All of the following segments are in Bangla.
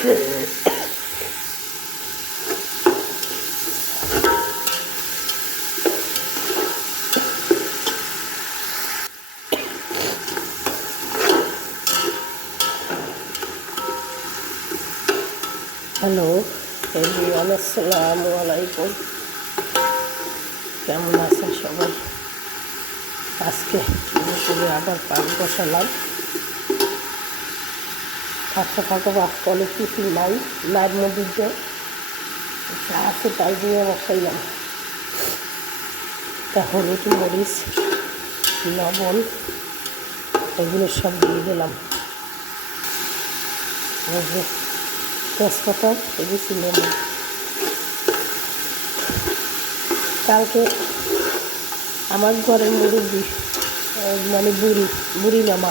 হ্যালো এভরিওয়ান আসসালামু আলাইকুম কেমন আছেন সবাই? আজকে দুপুরে আবার পাক বসালাম। ফাঁকা ফাঁকা বাস অনেক কিছু নাই লাইট মধ্যে যা আছে তাই দিয়ে বসাইলাম তা হলুদ মরিচ, লবণ, এগুলো সব দিয়ে দিলাম। তেজপাতা এগুলো লেবু কালকে আমার ঘরের মুরব্বী মানে বুড়ি বুড়ি মামা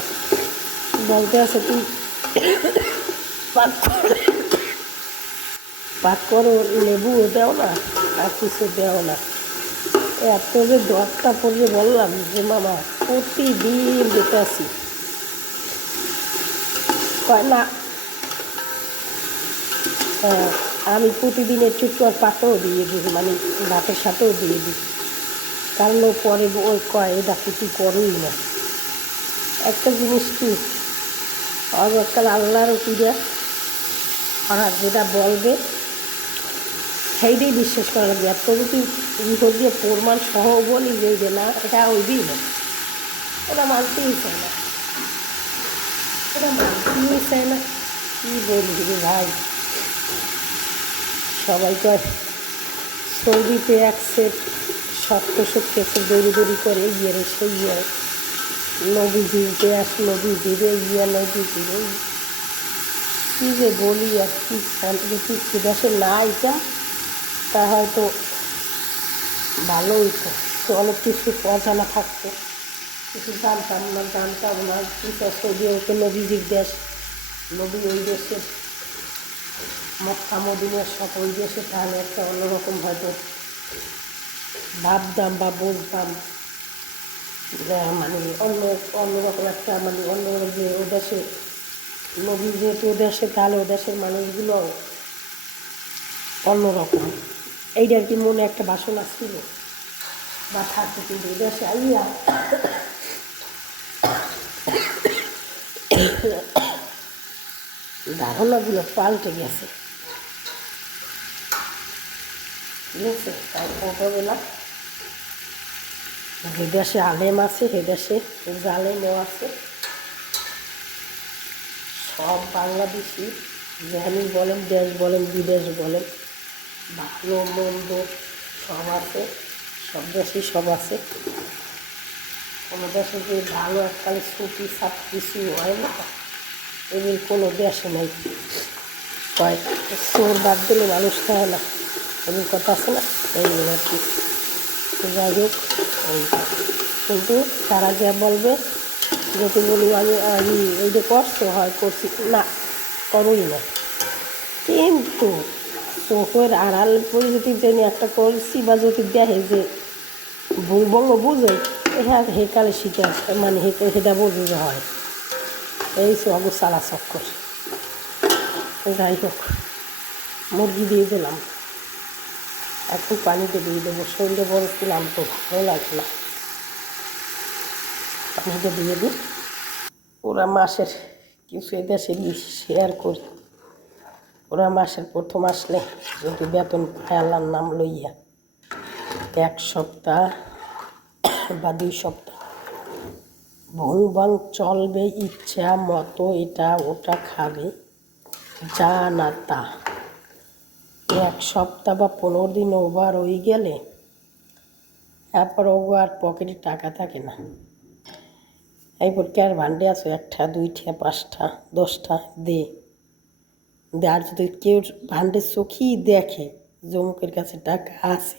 বলতে আছে, তুই পাক করে। পাক করো লেবুও দেও না আর কিছু দেও না। এত যে দরটা পড়ে বললাম যে মামা প্রতিদিন দিতে আসি। না। হ্যাঁ, আমি প্রতিদিন একটু আর পাতাও দিয়ে দিই মানে ভাতের সাথেও দিয়ে দিই। কারণ পরে ওই কয় এটা কিছু করোই না। একটা জিনিস কি অগরকাল আল্লাহর পিড়া ওরা যেটা বলবে, সেইটাই বিশ্বাস করা লাগবে। আর তবু তুই ইহর দিয়ে প্রমাণ সহ বলি যে না, এটা ওইবেই না ওরা মানতেই চায় না। ওরা মানতেই চায় না। কী বলবি ভাই? সবাই কয় সৌদিতে এক সেট সত্য সত্যি একটা দৌড়ি দৌড়ি করে ইয়ে রে সেই ইয়ে নবী দিতে আস নবী দিবে ইয়ে নবী দিবে। কী যে বলি আর কি যদি দেশে না এটা তা হয়তো ভালো হইতো তো অনেক কিছু অজানা থাকতো। কিছু জানতাম না জানতাম না। সৌদি আরবে নবীজির দেশ নদী ওই দেশের, মক্কা মদিনার সব ওই দেশে, তাহলে একটা অন্যরকম হয়তো ভাবতাম বা বুঝতাম যে মানে অন্য অন্যরকম। একটা মানে অন্য যে ও দেশে নবী যেহেতু ও দেশে তাহলে ও দেশের মানুষগুলো অন্যরকম এইটা আর কি মনে একটা বাসনা ছিল বা থাকতো কিন্তু দেশে আইয়া ধারণাগুলো পাল্টে গেছে। ঠিক আছে? তাই ছোটোবেলা দেশে আলেম আছে, সে দেশে জালেমও আছে। সব বাংলাদেশি যেখানেই বলেন, দেশ বলেন, বিদেশ বলেন, ভালো, মন্দ সব আছে, সব দেশেই সব আছে। কোনো দেশে যে ভালো এককালে ছুটি সাপ কিছু হয় না এগুলো কোনো দেশে নাই। কয়, চোর বাদ দিলে মানুষ খায় না এগুলো কথা আছে না? এইগুলো আর কি। যাই হোক কিন্তু তারা যা বলবে, যদি বলি আমি আমি এই যে করছ হয়, করছি, না, করোই না। কিন্তু চোখের আড়াল করে যদি জানি একটা করছি, বা যদি দেখে যে বঙ্গ বুঝে হ্যাঁ হেকালে শিখে মানে সেটা বোঝে হয়। এই সব সালা চক্কর। যাই হোক, মুরগি দিয়ে দিলাম। এখন পানিতে দিয়ে দেবো। শরীরে বড় ছিলাম তো ভালো লাগল না। পানিতে দিয়ে দিই ওরা মাসের কিছু এদেশে শেয়ার করি। ওরা মাসের প্রথম আসলে যদি বেতন আল্লাহর নাম লইয়া এক সপ্তাহ বা দুই সপ্তাহ। ভং ভাং চলবে ইচ্ছা মতো এটা ওটা খাবে। যা না তা। এক সপ্তাহ বা পনেরো দিন ওভার হয়ে গেলে তারপর ও আর পকেটে টাকা থাকে না। এরপর কি আর ভান্ডে আছো? একটা, দুইটা, পাঁচটা, দশটা দে। আর যদি কেউ ভান্ডের চোখেই দেখে জমুকের কাছে টাকা আছে,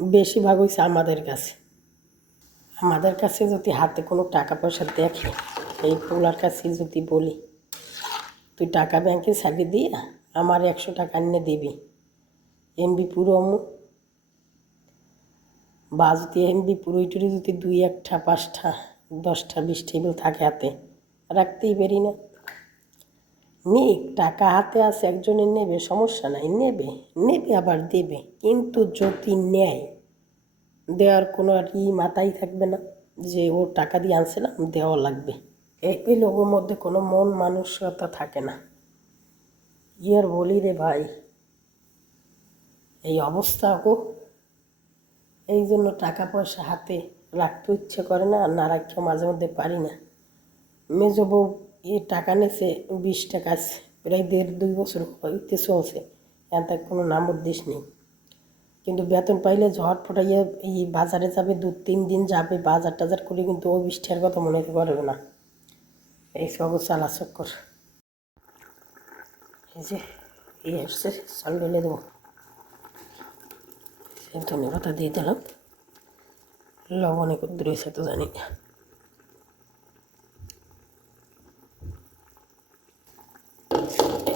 বেশিরভাগ হয়েছে আমাদের কাছে। আমাদের কাছে যদি হাতে কোনো টাকা পয়সা দেখে, এই পোলার কাছে যদি বলি, তুই টাকা ব্যাংকে ছাড়িয়ে দিয়ে আমার একশো টাকা এনে দিবি। এমবি পুরো অমু বা যদি এমবি পুরো টুরি যদি দুই একটা, পাঁচটা, দশটা বিশ টেবিল থাকে হাতে, রাখতেই পারি না। নিক, টাকা হাতে আছে, একজনে নেবে, সমস্যা নাই, নেবে নেবে আবার দেবে, কিন্তু যদি নেয়, দেওয়ার কোনো আর কি মাথায় থাকবে না, যে ও টাকা দিয়ে আনছিলাম, দেওয়া লাগবে। এই লোকের মধ্যে কোনো মন মানসিকতা থাকে না। কি আর বলি রে ভাই? এই অবস্থা গো। এই জন্য টাকা পয়সা হাতে রাখতে ইচ্ছে করে না না রাখতেও মাঝে মধ্যে পারি না। মেজো বউ এ টাকা নিয়েছে, বিশ টাকা আছে, প্রায় দেড় দুই বছর হইতে চলছে এর তার কোনো নাম উদ্দেশ্য নেই কিন্তু বেতন পাইলে ঝড় ফটাইয়ে এই বাজারে যাবে, দু তিন দিন যাবে, বাজার টাজার করে কিন্তু ও টাকার কথা মনে করবে না। এই সব চালা চক্কর এই যে এই এসছে চাল ঢেলে দেবো সে ধনে পাতা দিয়ে দিলাম লবণে কত রয়েছে তো জানি না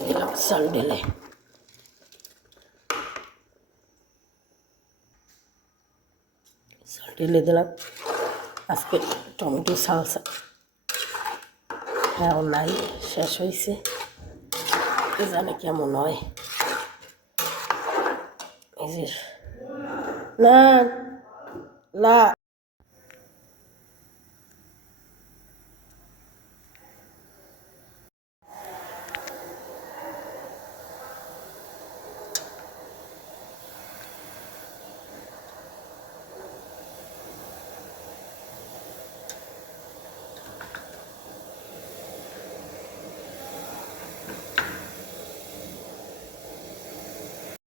দিলাম চাল ঢেলে চাল ঢেলে দিলাম আজকে টমেটো সালসা হ্যাঁ নাই শেষ হয়েছে কে জানে কেমন হয়। এই যে না লা